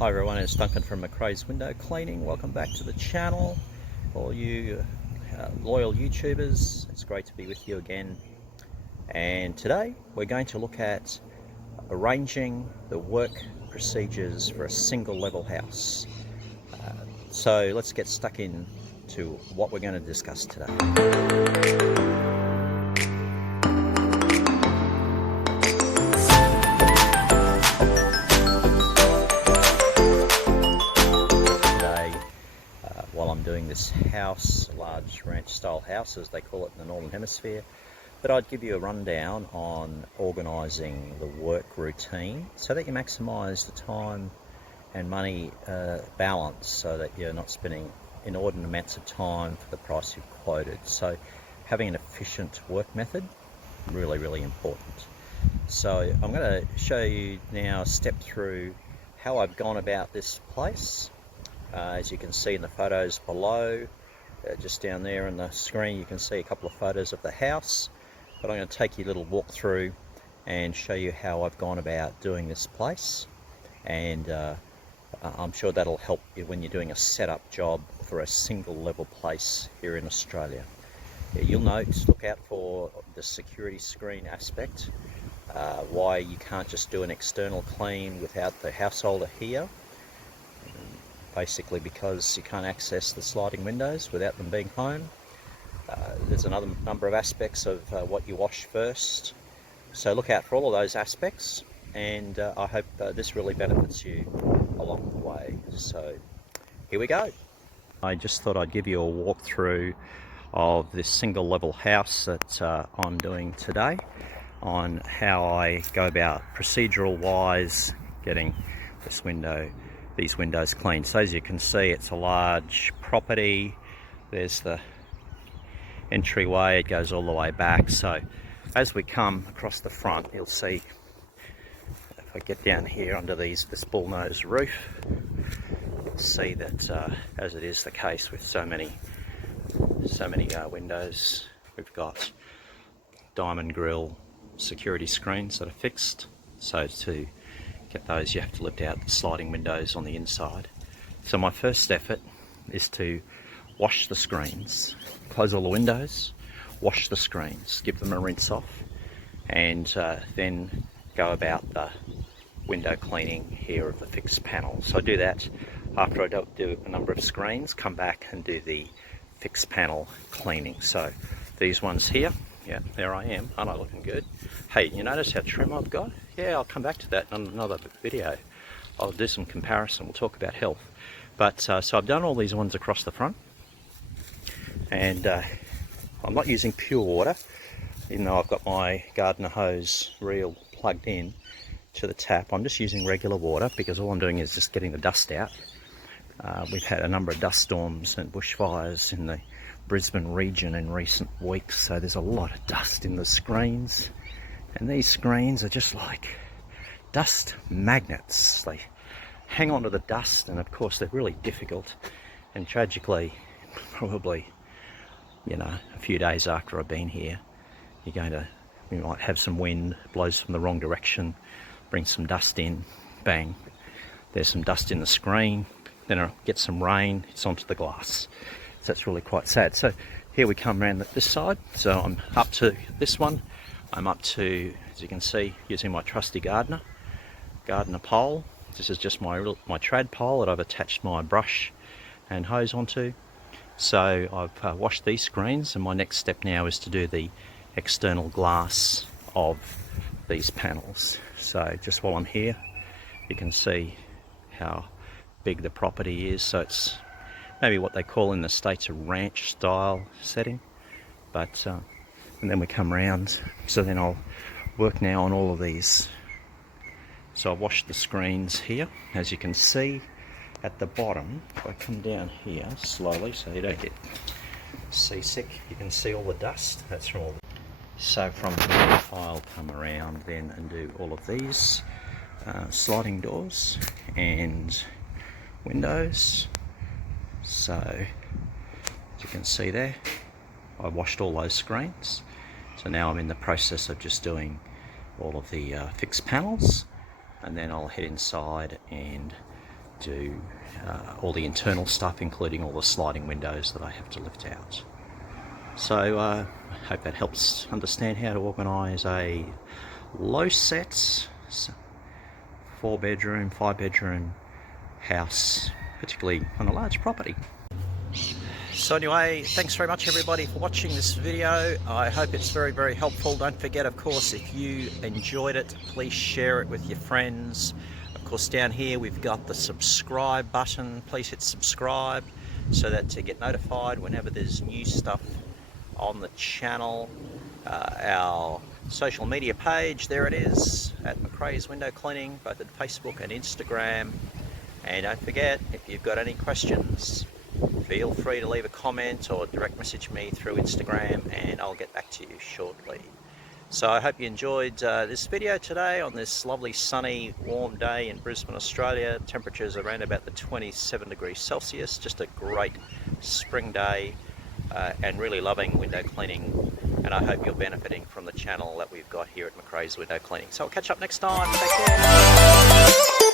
Hi everyone, it's Duncan from McRae's Window Cleaning. Welcome back to the channel. All you loyal YouTubers, it's great to be with you again. And today we're going to look at arranging the work procedures for a single level house. So let's get stuck in to what we're going to discuss today. While I'm doing this house, large ranch style house as they call it in the Northern Hemisphere, that I'd give you a rundown on organising the work routine so that you maximise the time and money balance, so that you're not spending inordinate amounts of time for the price you've quoted. So having an efficient work method, really important. So I'm going to show you now, step through how I've gone about this place. As you can see in the photos below, just down there on the screen, you can see a couple of photos of the house. But I'm going to take you a little walk through and show you how I've gone about doing this place. And I'm sure that'll help you when you're doing a setup job for a single level place here in Australia. You'll note, look out for the security screen aspect, why you can't just do an external clean without the householder here. Basically because you can't access the sliding windows without them being home. There's another number of aspects of what you wash first. So look out for all of those aspects, and I hope this really benefits you along the way. So here we go. I just thought I'd give you a walkthrough of this single level house that I'm doing today, on how I go about procedural wise getting these windows cleaned. So as you can see, it's a large property. There's the entryway, it goes all the way back. So as we come across the front, you'll see, if I get down here under this bullnose roof, you'll see that as it is the case with so many windows, we've got diamond grille security screens that are fixed. So to get those, you have to lift out the sliding windows on the inside. So my first effort is to wash the screens, close all the windows, wash the screens, give them a rinse off, and then go about the window cleaning here of the fixed panel. So I do that after I do a number of screens, come back and do the fixed panel cleaning. So these ones here, yeah, there I am. Aren't I looking good? Hey, you notice how trim I've got? Yeah, I'll come back to that in another video. I'll do some comparison. We'll talk about health. But so I've done all these ones across the front, and I'm not using pure water, even though I've got my Gardner hose reel plugged in to the tap. I'm just using regular water because all I'm doing is just getting the dust out. We've had a number of dust storms and bushfires in the Brisbane region in recent weeks, so there's a lot of dust in the screens, and these screens are just like dust magnets. They hang on to the dust, and of course they're really difficult, and tragically, probably, you know, a few days after I've been here, we might have some wind, blows from the wrong direction, brings some dust in, bang, there's some dust in the screen, then I'll get some rain, it's onto the glass. So that's really quite sad. So here we come around this side. So I'm up to this one. I'm up to, as you can see, using my trusty Gardner pole. This is just my trad pole that I've attached my brush and hose onto. So I've washed these screens, and my next step now is to do the external glass of these panels. So just while I'm here, you can see how big the property is. So it's maybe what they call in the States a ranch style setting, but and then we come around, so then I'll work now on all of these. So I've washed the screens here, as you can see at the bottom. If I come down here slowly so you don't get seasick, you can see all the dust. That's from all. So from here I'll come around then and do all of these sliding doors and windows. So as you can see there, I washed all those screens. So now I'm in the process of just doing all of the fixed panels, and then I'll head inside and do all the internal stuff, including all the sliding windows that I have to lift out. So I hope that helps understand how to organise a low set 4-bedroom, 5-bedroom house, particularly on a large property. So anyway, thanks very much everybody for watching this video. I hope it's very, very helpful. Don't forget, of course, if you enjoyed it, please share it with your friends. Of course, down here we've got the subscribe button. Please hit subscribe so that to get notified whenever there's new stuff on the channel. Our social media page, there it is, at McRae's Window Cleaning, both at Facebook and Instagram. And don't forget, if you've got any questions, feel free to leave a comment or direct message me through Instagram and I'll get back to you shortly. So I hope you enjoyed this video today on this lovely sunny warm day in Brisbane, Australia. Temperatures around about the 27 degrees Celsius, just a great spring day and really loving window cleaning, and I hope you're benefiting from the channel that we've got here at McRae's Window Cleaning. So I'll catch up next time. Take care.